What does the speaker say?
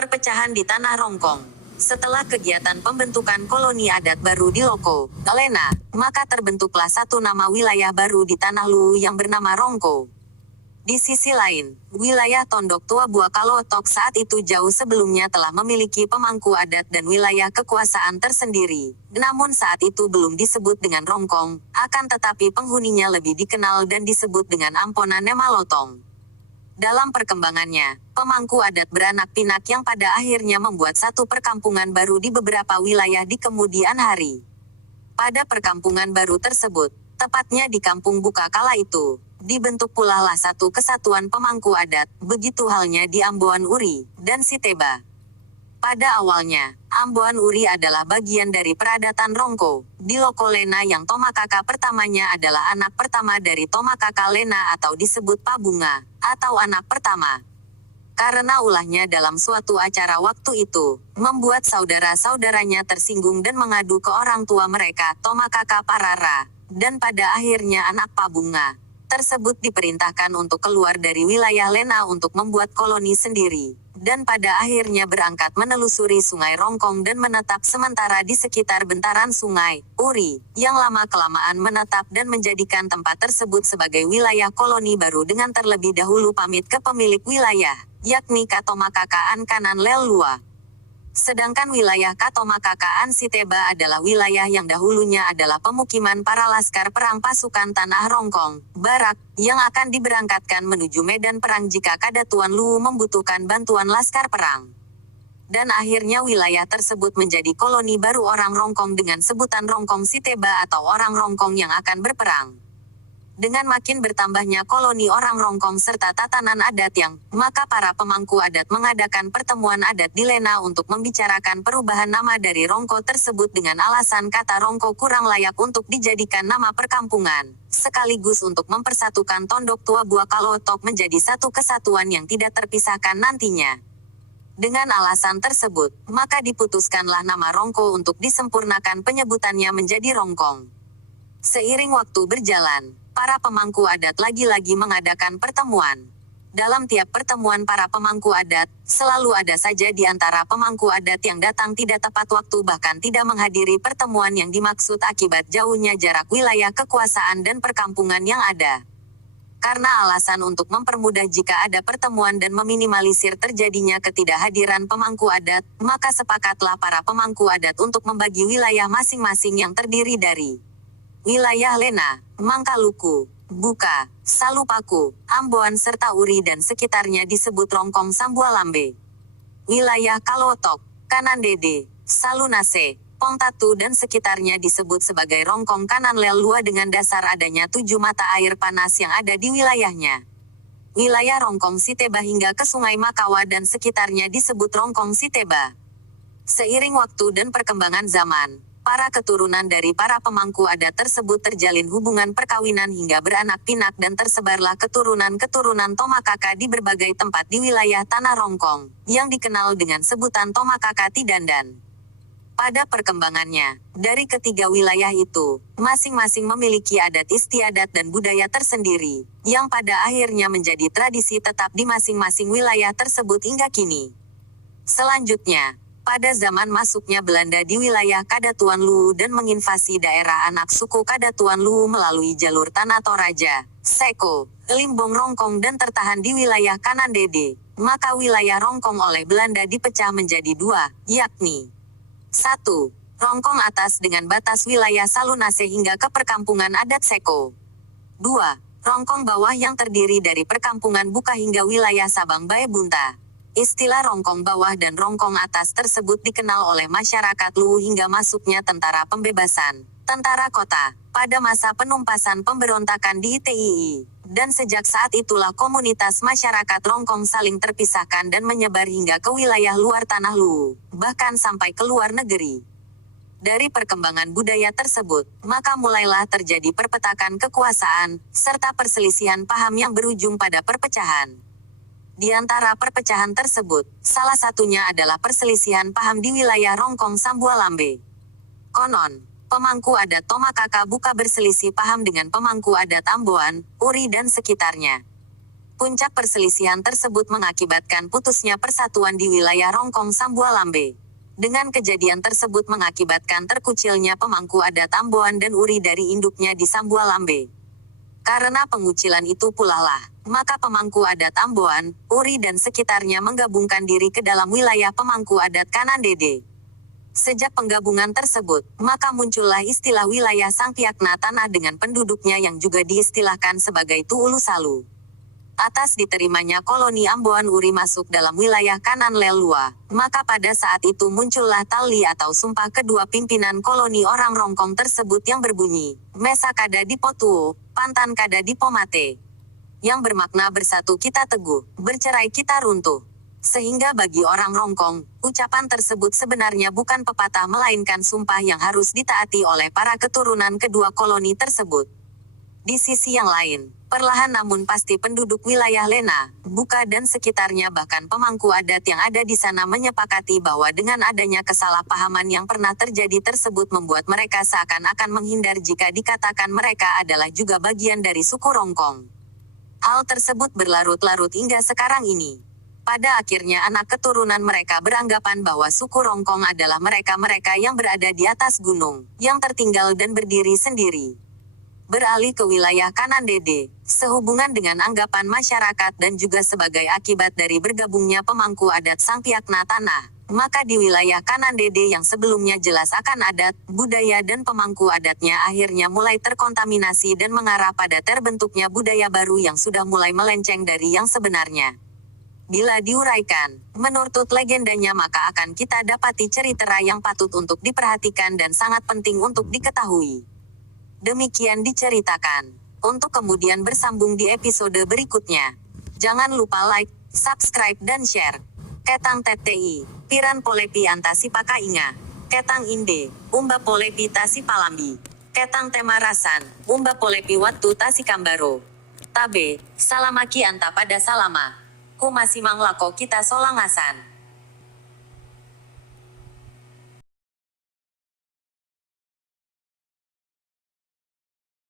Perpecahan di Tanah Rongkong. Setelah kegiatan pembentukan koloni adat baru di Loko, Lena, maka terbentuklah satu nama wilayah baru di Tanah Luwu yang bernama Rongko. Di sisi lain, wilayah Tondok Tua Bua Kalotok saat itu jauh sebelumnya telah memiliki pemangku adat dan wilayah kekuasaan tersendiri. Namun saat itu belum disebut dengan Rongkong, akan tetapi penghuninya lebih dikenal dan disebut dengan Ampona Nemalotong. Dalam perkembangannya, pemangku adat beranak pinak yang pada akhirnya membuat satu perkampungan baru di beberapa wilayah di kemudian hari. Pada perkampungan baru tersebut, tepatnya di Kampung Buka kala itu, dibentuk pula lah satu kesatuan pemangku adat, begitu halnya di Amboan Uri dan Siteba. Pada awalnya, Amboan Uri adalah bagian dari peradatan Rongko. Di Loko Lena yang Tomakaka pertamanya adalah anak pertama dari Tomakaka Lena atau disebut Pabunga, atau anak pertama. Karena ulahnya dalam suatu acara waktu itu, membuat saudara-saudaranya tersinggung dan mengadu ke orang tua mereka, Tomakaka Parara, dan pada akhirnya anak Pabunga tersebut diperintahkan untuk keluar dari wilayah Lena untuk membuat koloni sendiri, dan pada akhirnya berangkat menelusuri Sungai Rongkong dan menetap sementara di sekitar bentaran Sungai Uri, yang lama-kelamaan menetap dan menjadikan tempat tersebut sebagai wilayah koloni baru dengan terlebih dahulu pamit ke pemilik wilayah, yakni Katomakaka Kanan Lelua. Sedangkan wilayah Katomakaka Siteba adalah wilayah yang dahulunya adalah pemukiman para laskar perang pasukan Tanah Rongkong, Barak, yang akan diberangkatkan menuju medan perang jika Kadatuan Luwu membutuhkan bantuan laskar perang. Dan akhirnya wilayah tersebut menjadi koloni baru orang Rongkong dengan sebutan Rongkong Siteba atau orang Rongkong yang akan berperang. Dengan makin bertambahnya koloni orang Rongkong serta tatanan adat maka para pemangku adat mengadakan pertemuan adat di Lena untuk membicarakan perubahan nama dari Rongko tersebut dengan alasan kata Rongko kurang layak untuk dijadikan nama perkampungan, sekaligus untuk mempersatukan Tondok Tua Bua Kalotok menjadi satu kesatuan yang tidak terpisahkan nantinya. Dengan alasan tersebut, maka diputuskanlah nama Rongko untuk disempurnakan penyebutannya menjadi Rongkong. Seiring waktu berjalan, para pemangku adat lagi-lagi mengadakan pertemuan. Dalam tiap pertemuan para pemangku adat, selalu ada saja di antara pemangku adat yang datang tidak tepat waktu bahkan tidak menghadiri pertemuan yang dimaksud akibat jauhnya jarak wilayah kekuasaan dan perkampungan yang ada. Karena alasan untuk mempermudah jika ada pertemuan dan meminimalisir terjadinya ketidakhadiran pemangku adat, maka sepakatlah para pemangku adat untuk membagi wilayah masing-masing yang terdiri dari wilayah Lena, Mangkaluku, Buka, Salupaku, Amboan serta Uri dan sekitarnya disebut Rongkong Sambualambe. Wilayah Kalotok, Kanan Dede, Salunase, Pongtatu dan sekitarnya disebut sebagai Rongkong Kanan Lelua dengan dasar adanya 7 mata air panas yang ada di wilayahnya. Wilayah Rongkong Siteba hingga ke Sungai Makawa dan sekitarnya disebut Rongkong Siteba. Seiring waktu dan perkembangan zaman, para keturunan dari para pemangku adat tersebut terjalin hubungan perkawinan hingga beranak pinak dan tersebarlah keturunan-keturunan Tomakaka di berbagai tempat di wilayah Tanah Rongkong, yang dikenal dengan sebutan Tomakaka Tidandan. Pada perkembangannya, dari ketiga wilayah itu, masing-masing memiliki adat istiadat dan budaya tersendiri, yang pada akhirnya menjadi tradisi tetap di masing-masing wilayah tersebut hingga kini. Selanjutnya, pada zaman masuknya Belanda di wilayah Kadatuan Luwu dan menginvasi daerah anak suku Kadatuan Luwu melalui jalur Tanah Toraja, Seko, Limbong Rongkong dan tertahan di wilayah Kanan Dede, maka wilayah Rongkong oleh Belanda dipecah menjadi 2, yakni 1. Rongkong atas dengan batas wilayah Salunase hingga ke perkampungan adat Seko. 2. Rongkong bawah yang terdiri dari perkampungan Buka hingga wilayah Sabang Bae Bunta. Istilah Rongkong bawah dan Rongkong atas tersebut dikenal oleh masyarakat Luwu hingga masuknya tentara pembebasan, tentara kota, pada masa penumpasan pemberontakan di ITII. Dan sejak saat itulah komunitas masyarakat Rongkong saling terpisahkan dan menyebar hingga ke wilayah luar Tanah Luwu, bahkan sampai ke luar negeri. Dari perkembangan budaya tersebut, maka mulailah terjadi perpetakan kekuasaan, serta perselisihan paham yang berujung pada perpecahan. Di antara perpecahan tersebut, salah satunya adalah perselisihan paham di wilayah Rongkong Sambualambe. Konon, pemangku adat Tomakaka Buka berselisih paham dengan pemangku adat Amboan, Uri dan sekitarnya. Puncak perselisihan tersebut mengakibatkan putusnya persatuan di wilayah Rongkong Sambualambe. Dengan kejadian tersebut mengakibatkan terkucilnya pemangku adat Amboan dan Uri dari induknya di Sambualambe. Karena pengucilan itu pula lah, maka pemangku adat Amboan, Uri dan sekitarnya menggabungkan diri ke dalam wilayah pemangku adat Kanandede. Sejak penggabungan tersebut, maka muncullah istilah wilayah Sangpiakna Tanah dengan penduduknya yang juga diistilahkan sebagai Tuulu Salu. Atas diterimanya koloni Amboan Uri masuk dalam wilayah Kanan Lelua, maka pada saat itu muncullah tali atau sumpah kedua pimpinan koloni orang Rongkong tersebut yang berbunyi, Mesa kada di Potuo, Pantan kada di Pomate. Yang bermakna bersatu kita teguh, bercerai kita runtuh. Sehingga bagi orang Rongkong, ucapan tersebut sebenarnya bukan pepatah melainkan sumpah yang harus ditaati oleh para keturunan kedua koloni tersebut. Di sisi yang lain, perlahan namun pasti penduduk wilayah Lena, Buka dan sekitarnya bahkan pemangku adat yang ada di sana menyepakati bahwa dengan adanya kesalahpahaman yang pernah terjadi tersebut membuat mereka seakan-akan menghindar jika dikatakan mereka adalah juga bagian dari suku Rongkong. Hal tersebut berlarut-larut hingga sekarang ini. Pada akhirnya anak keturunan mereka beranggapan bahwa suku Rongkong adalah mereka-mereka yang berada di atas gunung, yang tertinggal dan berdiri sendiri. Beralih ke wilayah Kanandede, sehubungan dengan anggapan masyarakat dan juga sebagai akibat dari bergabungnya pemangku adat Sangpiakna Tanah, maka di wilayah Kanandede yang sebelumnya jelas akan adat, budaya dan pemangku adatnya akhirnya mulai terkontaminasi dan mengarah pada terbentuknya budaya baru yang sudah mulai melenceng dari yang sebenarnya. Bila diuraikan, menurut legendanya maka akan kita dapati cerita yang patut untuk diperhatikan dan sangat penting untuk diketahui. Demikian diceritakan. Untuk kemudian bersambung di episode berikutnya. Jangan lupa like, subscribe dan share. Ketang TTI, Piran Polepi Antasi Pakainga. Ketang Inde, Umba Polepi Tasi Palambi. Ketang Temarasan, Umba Polepi Watu Tasi Kambaro. Tabe, Salamaki Anta pada Salama. Ku masih manglako kita solangasan.